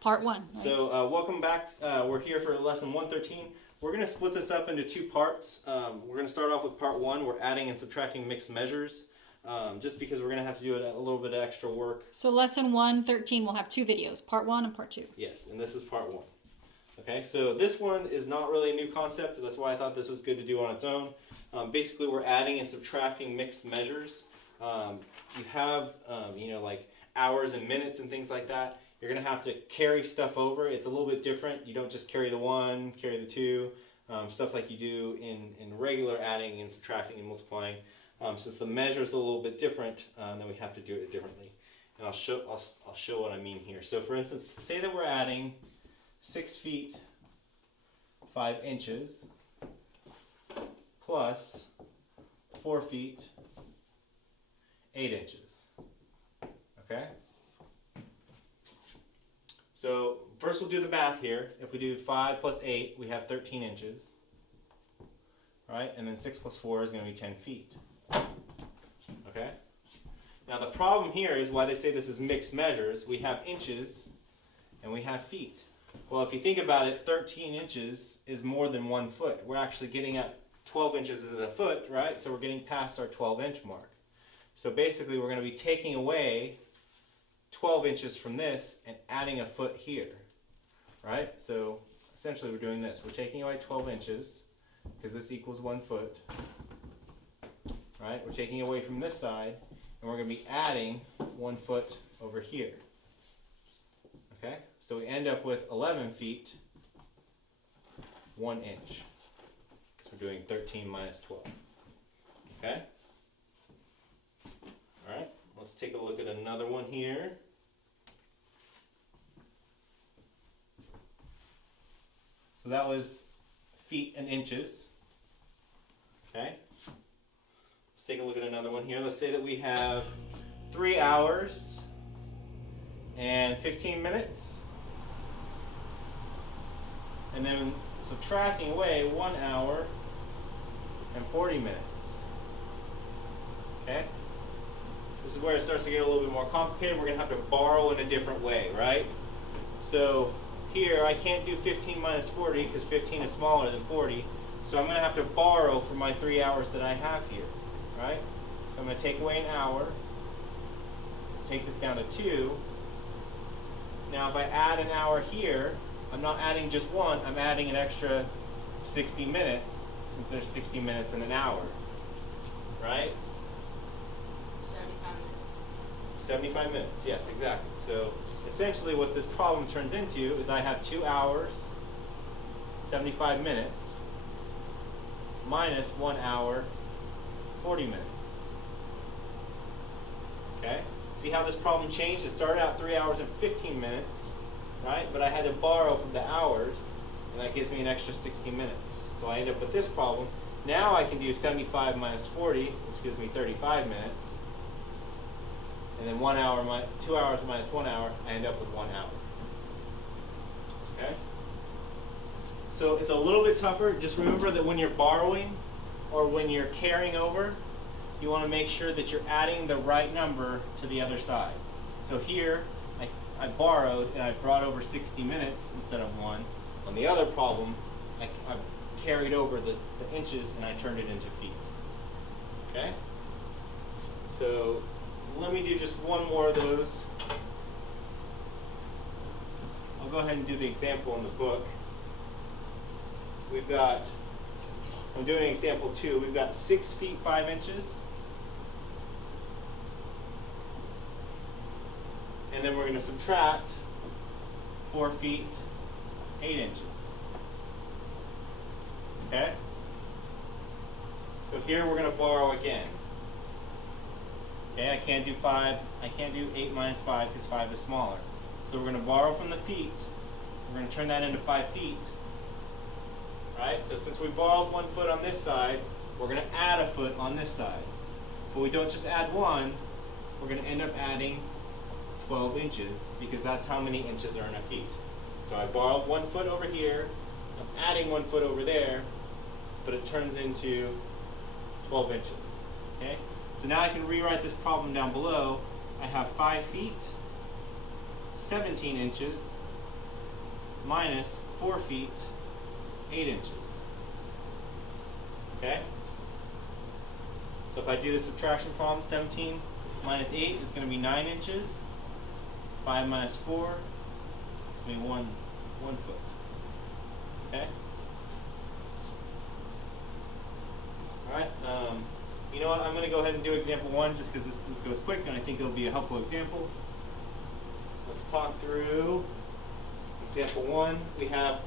Part 1. Right? So welcome back. We're here for lesson 113. We're going to split this up into two parts. We're going to start off with part 1. We're adding and subtracting mixed measures, just because we're going to have to do a little bit of extra work. So lesson 113 will have two videos, part 1 and part 2. Yes, and this is part 1. Okay, so this one is not really a new concept. That's why I thought this was good to do on its own. Basically, we're adding and subtracting mixed measures. You have, like hours and minutes and things like that. You're going to have to carry stuff over. It's a little bit different. You don't just carry the 1, carry the 2, stuff like you do in regular adding and subtracting and multiplying. Since the measure is a little bit different, then we have to do it differently. And I'll show what I mean here. So for instance, say that we're adding 6 feet 5 inches plus 4 feet 8 inches. Okay? So first we'll do the math here. If we do 5 plus 8, we have 13 inches. Right? And then 6 plus 4 is going to be 10 feet. Okay? Now the problem here is why they say this is mixed measures. We have inches and we have feet. Well, if you think about it, 13 inches is more than 1 foot. We're actually getting at 12 inches as a foot, right? So we're getting past our 12-inch mark. So basically we're going to be taking away 12 inches from this and adding a foot here, right? So essentially we're doing this. We're taking away 12 inches because this equals 1 foot, right? We're taking away from this side and we're going to be adding 1 foot over here. Okay, so we end up with 11 feet, 1 inch. Because we're doing 13 minus 12. Okay? Alright, let's take a look at another one here. So that was feet and inches. Okay? Let's take a look at another one here. Let's say that we have 3 hours and 15 minutes, and then subtracting away 1 hour and 40 minutes. Okay? This is where it starts to get a little bit more complicated. We're going to have to borrow in a different way, right? So here I can't do 15 minus 40 because 15 is smaller than 40, so I'm going to have to borrow for my 3 hours that I have here, right? So I'm going to take away an hour, take this down to 2. Now if I add an hour here, I'm not adding just 1, I'm adding an extra 60 minutes, since there's 60 minutes in an hour, right? 75 minutes. 75 minutes, yes, exactly. So essentially what this problem turns into is I have 2 hours, 75 minutes, minus 1 hour, 40 minutes. Okay? See how this problem changed? It started out 3 hours and 15 minutes, right? But I had to borrow from the hours, and that gives me an extra 60 minutes. So I end up with this problem. Now I can do 75 minus 40, which gives me 35 minutes. And then 1 hour, 2 hours minus 1 hour, I end up with 1 hour. Okay? So it's a little bit tougher. Just remember that when you're borrowing or when you're carrying over, you want to make sure that you're adding the right number to the other side. So here, I borrowed and I brought over 60 minutes instead of 1. On the other problem, I carried over the inches and I turned it into feet. Okay? So let me do just one more of those. I'll go ahead and do the example in the book. I'm doing example 2. We've got 6 feet 5 inches. And then we're going to subtract 4 feet 8 inches. Okay? So here we're going to borrow again. Okay, I can't do 8 minus 5 because 5 is smaller. So we're going to borrow from the feet. We're going to turn that into 5 feet. Right? So since we borrowed 1 foot on this side, we're going to add a foot on this side. But we don't just add 1, we're going to end up adding 12 inches because that's how many inches are in a feet. So I borrowed 1 foot over here, I'm adding 1 foot over there, but it turns into 12 inches. Okay? So now I can rewrite this problem down below. I have 5 feet, 17 inches, minus 4 feet 8 inches. Okay? So if I do the subtraction problem, 17 minus 8 is going to be 9 inches. 5 minus 4 is going to be 1 foot. Okay? Alright, you know what? I'm going to go ahead and do example 1 just because this goes quick and I think it'll be a helpful example. Let's talk through example 1. We have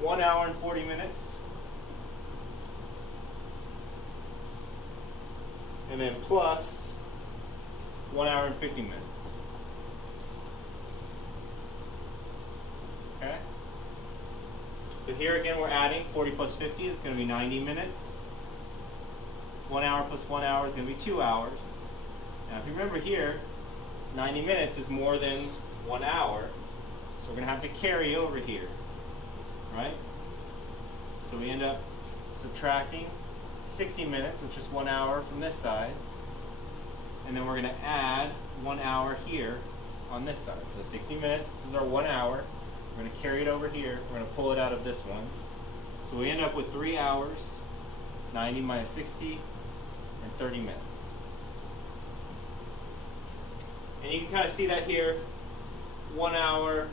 1 hour and 40 minutes. And then plus 1 hour and 50 minutes. Okay? So here again we're adding 40 plus 50 is going to be 90 minutes. 1 hour plus 1 hour is going to be 2 hours. Now if you remember here, 90 minutes is more than 1 hour. So we're going to have to carry over here. Right? So we end up subtracting 60 minutes, which is 1 hour from this side. And then we're going to add 1 hour here on this side. So 60 minutes, this is our 1 hour. We're going to carry it over here. We're going to pull it out of this one. So we end up with 3 hours, 90 minus 60, and 30 minutes. And you can kind of see that here. 1 hour,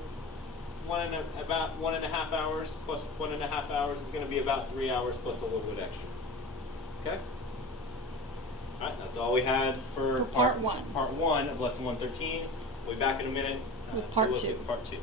about 1.5 hours plus 1.5 hours is going to be about 3 hours plus a little bit extra. Okay? Alright, that's all we had for part one. Part 1 of lesson 113. We'll be back in a minute With to part look 2. at part 2.